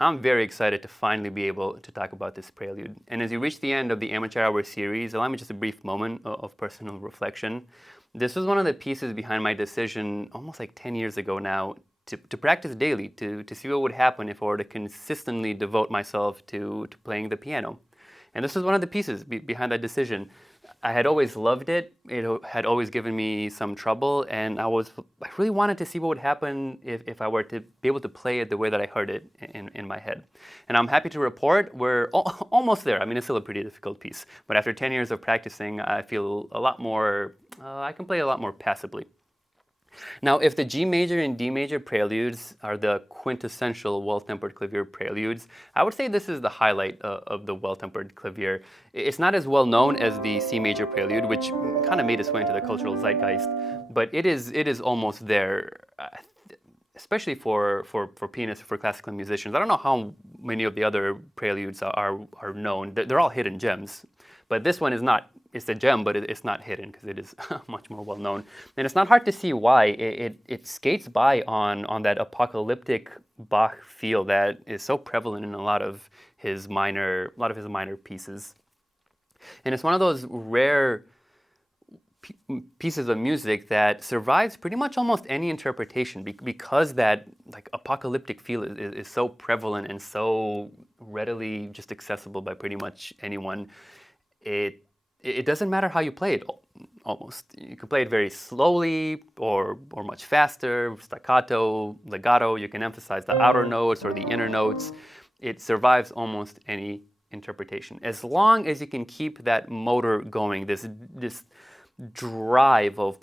I'm very excited to finally be able to talk about this prelude. And as you reach the end of the Amateur Hour series, allow me just a brief moment of personal reflection. This was one of the pieces behind my decision almost like 10 years ago now to practice daily, to see what would happen if I were to consistently devote myself to playing the piano. And this was one of the pieces behind that decision. I had always loved it. It had always given me some trouble, and I really wanted to see what would happen if I were to be able to play it the way that I heard it in my head. And I'm happy to report we're almost there. I mean, it's still a pretty difficult piece, but after 10 years of practicing, I feel a lot more, I can play a lot more passively. Now, if the G major and D major preludes are the quintessential Well-Tempered Clavier preludes, I would say this is the highlight of the Well-Tempered Clavier. It's not as well known as the C major prelude, which kind of made its way into the cultural zeitgeist, but it is almost there, especially for pianists, for classical musicians. I don't know how many of the other preludes are known. They're all hidden gems. But this one is not. It's a gem, but it's not hidden because it is much more well known. And it's not hard to see why. It skates by on that apocalyptic Bach feel that is so prevalent in a lot of his minor pieces. And it's one of those rare pieces of music that survives pretty much almost any interpretation because that like apocalyptic feel is so prevalent and so readily just accessible by pretty much anyone. It doesn't matter how you play it, almost. You can play it very slowly or much faster, staccato, legato. You can emphasize the outer notes or the inner notes. It survives almost any interpretation. As long as you can keep that motor going, this drive of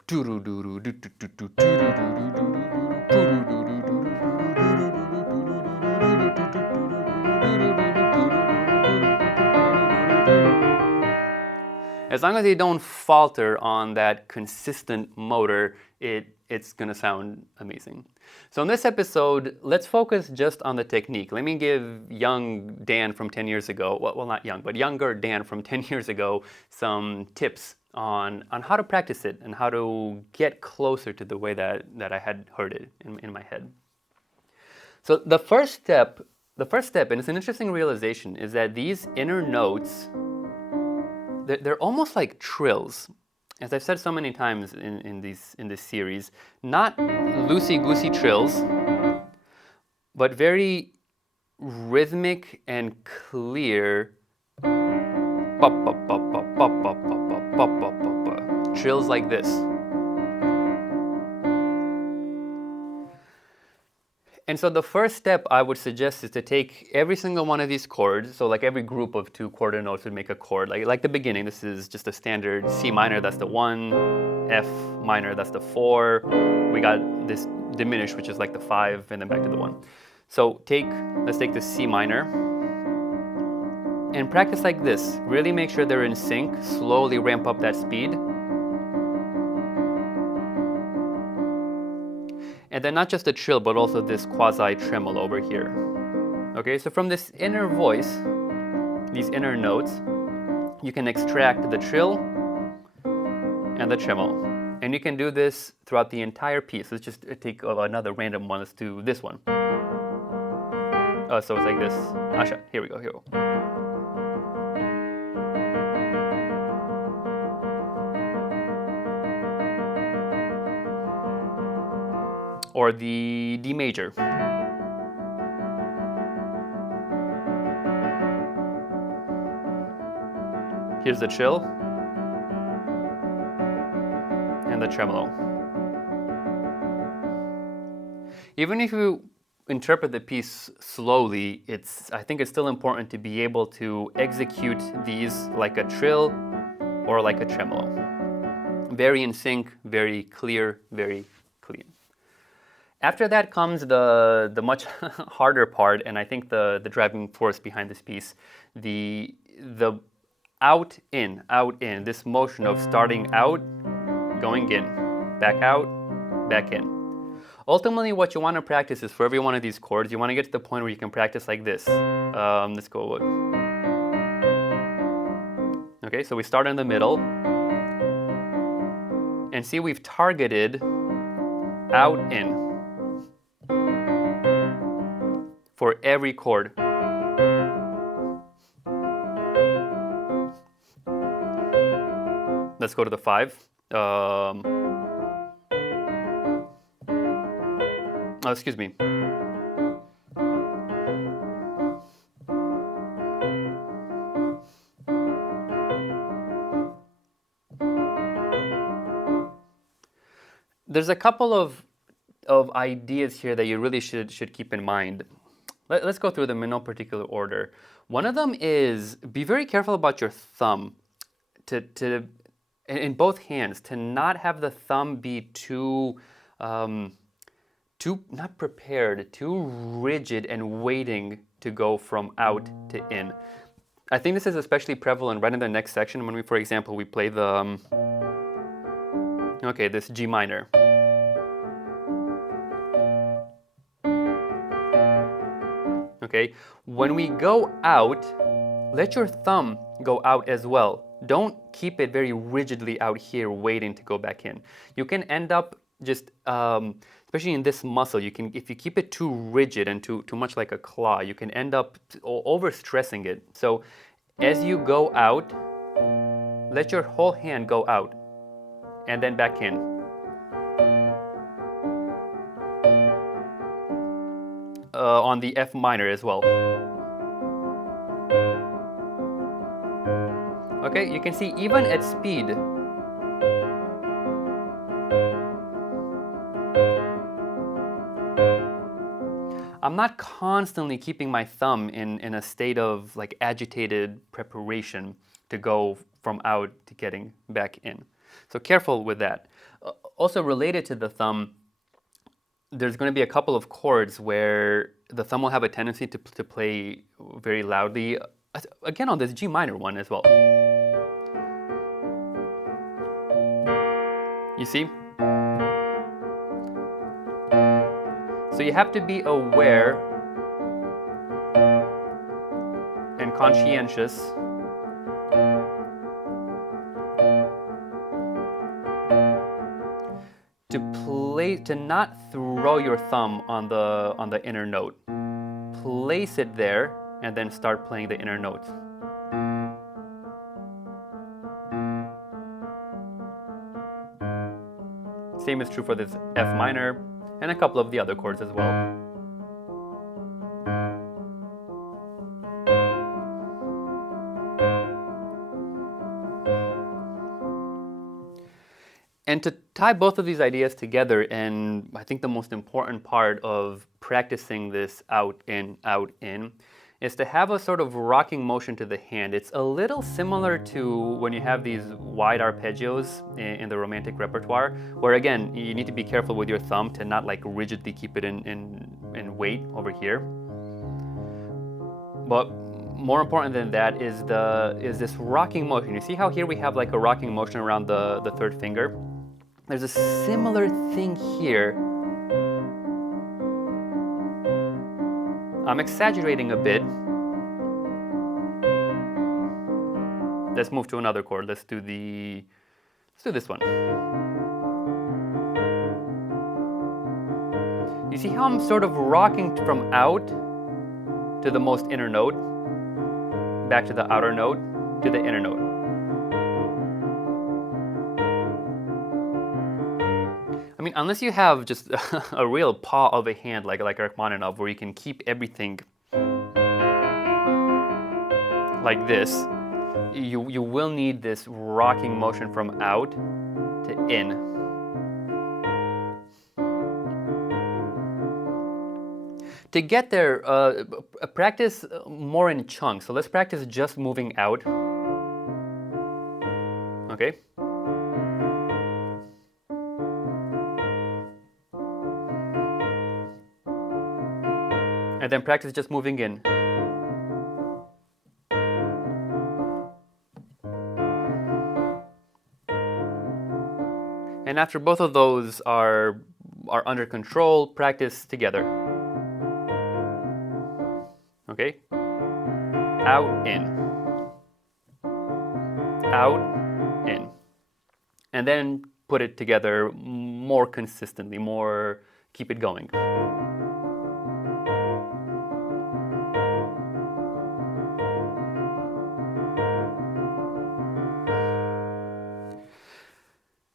as long as you don't falter on that consistent motor, it's going to sound amazing. So in this episode, let's focus just on the technique. Let me give young Dan from 10 years ago, well not young, but younger Dan from 10 years ago, some tips on how to practice it and how to get closer to the way that I had heard it in my head. So the first step, and it's an interesting realization, is that these inner notes, they're almost like trills. As I've said so many times in this series, not loosey-goosey trills, but very rhythmic and clear trills like this. And so the first step I would suggest is to take every single one of these chords, so like every group of two quarter notes would make a chord. Like the beginning, this is just a standard C minor, that's the 1, F minor, that's the 4. We got this diminished, which is like the 5, and then back to the 1. So let's take the C minor, and practice like this. Really make sure they're in sync, slowly ramp up that speed. And then not just a trill, but also this quasi-tremolo over here. Okay, so from this inner voice, these inner notes, you can extract the trill and the tremolo. And you can do this throughout the entire piece. Let's just take another random one. Let's do this one. So it's like this. Asha, here we go, here we go. Or the D major. Here's the trill and the tremolo. Even if you interpret the piece slowly, I think it's still important to be able to execute these like a trill or like a tremolo. Very in sync, very clear, very clean. After that comes the much harder part, and I think the driving force behind this piece, the out, in, this motion of starting out, going in, back out, back in. Ultimately, what you want to practice is for every one of these chords, you want to get to the point where you can practice like this. Let's go. Okay, so we start in the middle, and see we've targeted out, in. for every chord. Let's go to the 5. Excuse me. There's a couple of ideas here that you really should keep in mind. Let's go through them in no particular order. One of them is be very careful about your thumb in both hands, to not have the thumb be too not prepared, too rigid and waiting to go from out to in. I think this is especially prevalent right in the next section when we, for example, we play the this G minor. Okay, when we go out, let your thumb go out as well. Don't keep it very rigidly out here waiting to go back in. You can end up just, especially in this muscle, if you keep it too rigid and too much like a claw, you can end up overstressing it. So as you go out, let your whole hand go out and then back in. On the F minor as well. Okay, you can see even at speed, I'm not constantly keeping my thumb in a state of like agitated preparation to go from out to getting back in. So careful with that. Also related to the thumb, there's going to be a couple of chords where the thumb will have a tendency to play very loudly, again on this G minor one as well. You see? So you have to be aware and conscientious to not throw your thumb on the inner note. Place it there and then start playing the inner notes. Same is true for this F minor and a couple of the other chords as well. And to tie both of these ideas together, and I think the most important part of practicing this out, in, is to have a sort of rocking motion to the hand. It's a little similar to when you have these wide arpeggios in the romantic repertoire, where again, you need to be careful with your thumb to not like rigidly keep it in weight over here. But more important than that is this rocking motion. You see how here we have like a rocking motion around the third finger? There's a similar thing here. I'm exaggerating a bit. Let's move to another chord. Let's do this one. You see how I'm sort of rocking from out to the most inner note, back to the outer note, to the inner note. I mean, unless you have just a real paw of a hand like Rachmaninoff, where you can keep everything like this, you will need this rocking motion from out to in. To get there, practice more in chunks. So let's practice just moving out. Okay? And then practice just moving in. And after both of those are under control, practice together. Okay? Out, in. Out, in. And then put it together more consistently, keep it going.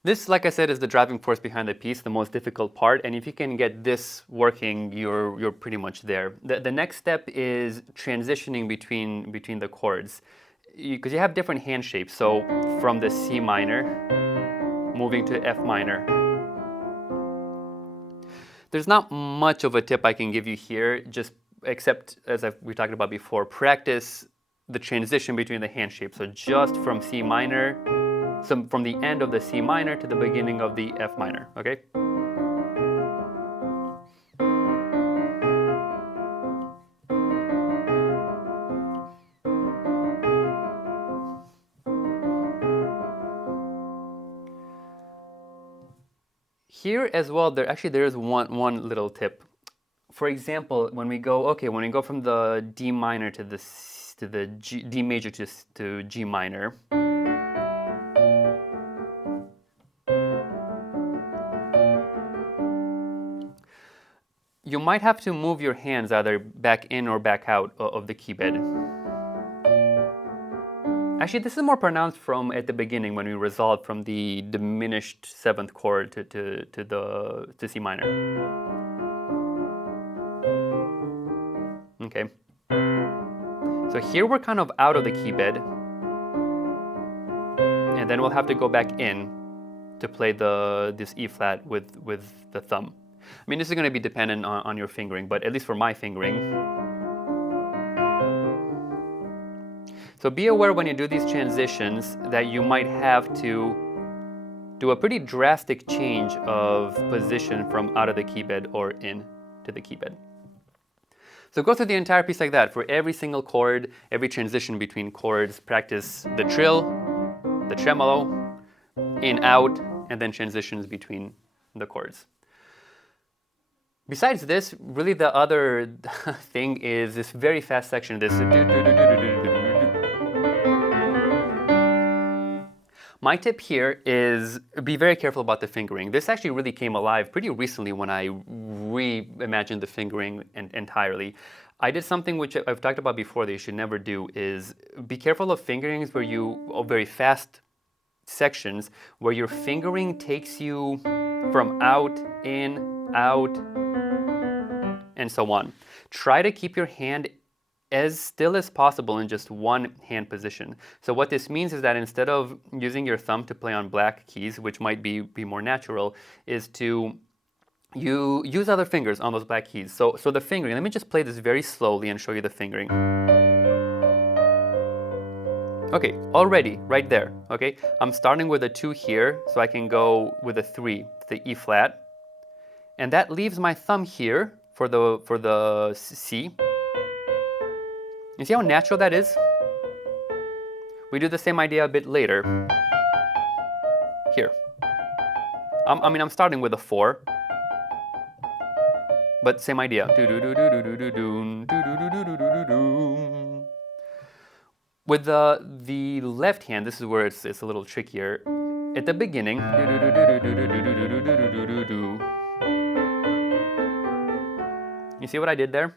This, like I said, is the driving force behind the piece, the most difficult part. And if you can get this working, you're pretty much there. The next step is transitioning between the chords, because you have different hand shapes. So from the C minor, moving to F minor. There's not much of a tip I can give you here, just except, as we talked about before, practice the transition between the hand shapes. So just from C minor, so from the end of the C minor to the beginning of the F minor, okay? Here as well, there is one little tip. For example, when we go from the D minor to the D major to G minor, you might have to move your hands either back in or back out of the key bed. Actually, this is more pronounced at the beginning when we resolve from the diminished 7th chord to C minor. Okay. So here we're kind of out of the key bed, and then we'll have to go back in to play this E flat with the thumb. I mean, this is going to be dependent on your fingering, but at least for my fingering. So be aware when you do these transitions that you might have to do a pretty drastic change of position from out of the key bed or in to the key bed. So go through the entire piece like that. For every single chord, every transition between chords, practice the trill, the tremolo, in, out, and then transitions between the chords. Besides this, really the other thing is this very fast section, this My tip here is be very careful about the fingering. This actually really came alive pretty recently when I reimagined the fingering entirely. I did something which I've talked about before that you should never do, is be careful of fingerings where very fast sections, where your fingering takes you from out, in, out, and so on. Try to keep your hand as still as possible in just one hand position. So what this means is that instead of using your thumb to play on black keys, which might be more natural, is to you use other fingers on those black keys. So the fingering, let me just play this very slowly and show you the fingering. Okay, already, right there, okay? I'm starting with a 2 here, so I can go with a 3, the E flat. And that leaves my thumb here for the C. You see how natural that is? We do the same idea a bit later. Here. I'm starting with a 4. But same idea. With the left hand, this is where it's a little trickier. At the beginning, you see what I did there?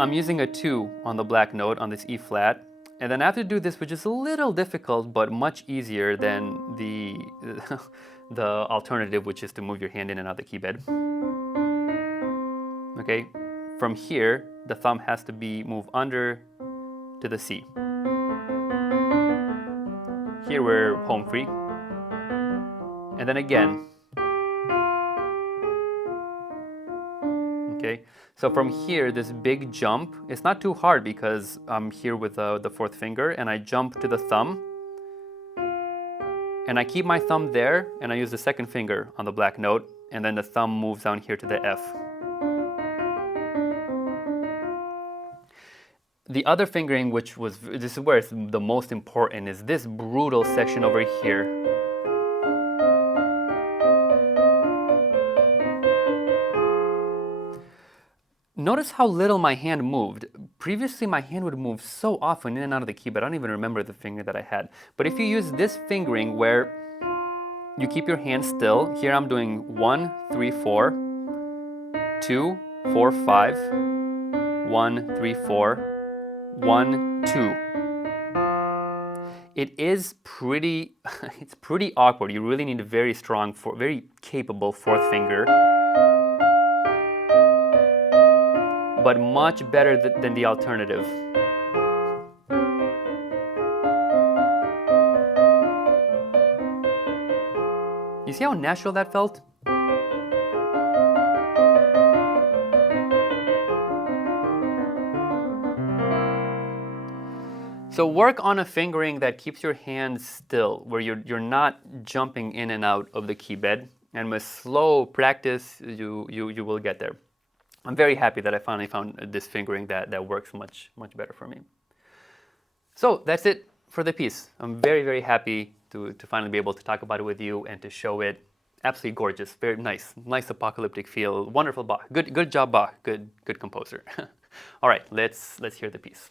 I'm using a 2 on the black note on this E flat, and then I have to do this, which is a little difficult but much easier than the alternative, which is to move your hand in and out the key bed. Okay, from here, the thumb has to be moved under to the C. Here we're home free. And then again. Okay, so from here, this big jump, it's not too hard because I'm here with the 4th finger, and I jump to the thumb. And I keep my thumb there, and I use the 2nd finger on the black note, and then the thumb moves down here to the F. The other fingering, this is where it's the most important, is this brutal section over here. Notice how little my hand moved. Previously, my hand would move so often in and out of the key, but I don't even remember the finger that I had. But if you use this fingering where you keep your hand still, here I'm doing 1, 3, 4, 2, 4, 5, 1, 3, 4, 1, 2. It is pretty, it's pretty awkward. You really need a very strong, very capable fourth finger. But much better than the alternative. You see how natural that felt? So work on a fingering that keeps your hands still, where you're not jumping in and out of the key bed. And with slow practice, you will get there. I'm very happy that I finally found this fingering that works much better for me. So that's it for the piece. I'm very, very happy to finally be able to talk about it with you and to show it. Absolutely gorgeous, very nice apocalyptic feel. Wonderful Bach. Good job, Bach. Good composer. All right, let's hear the piece.